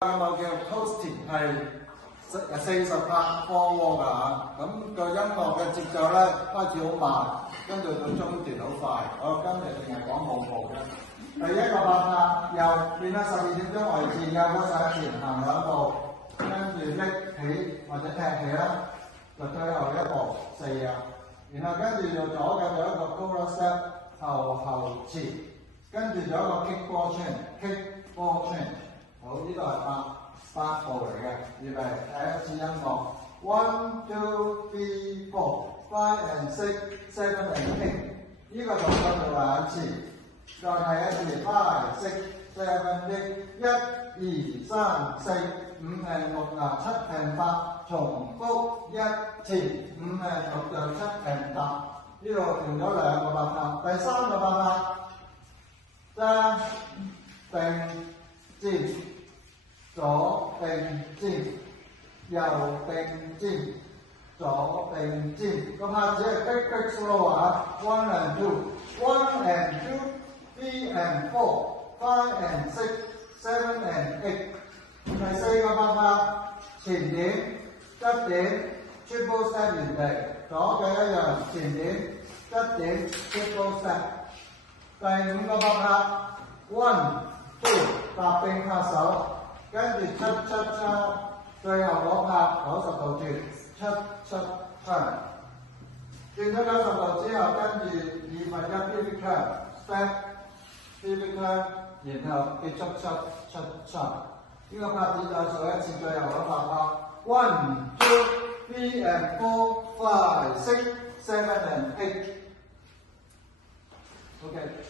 我叫 Toasting 係40拍放喎㗎嚇，咁個音樂嘅節奏咧開始好慢，跟住到中段好快。我今日淨係講舞步嘅。第一個拍拍右練到12點鐘為止，右嗰手前行2步，跟住拎起或者踢起啦，就最後一步4啊。然後跟住就左嘅做一個 Cobra Step 後前，跟住做一個 Kickball Chain。好，呢個係八步嚟嘅，預備第一次音樂 1 2 3 4 5 and 6 7 and 8，呢個動作做2次，再睇一次 5 6 7 8 1 2 3 4 5 and 6 7 and 8，重複1次5 and 6就7 and 8，呢度用咗2個拍拍，第3個拍拍揸並接。左並尖，右並尖，左並尖，個拍子係 big slow 啊 ，1 and 2，1 and 2 3 and 4 5 and 6 7 and 8，第4個拍拍前點側點 triple step 原地，左嘅一樣前點側點 triple step，第5個拍拍 1 2搭並拍手。跟住7 7 7，最後嗰拍90度轉7 7 7，轉咗90度之後，跟住1/2 pivot turn，step pivot turn，然後結束7 7 7。呢個拍子就做一次最後嗰拍拍 1 2 3 and 4 5 6 7 and 8。OK。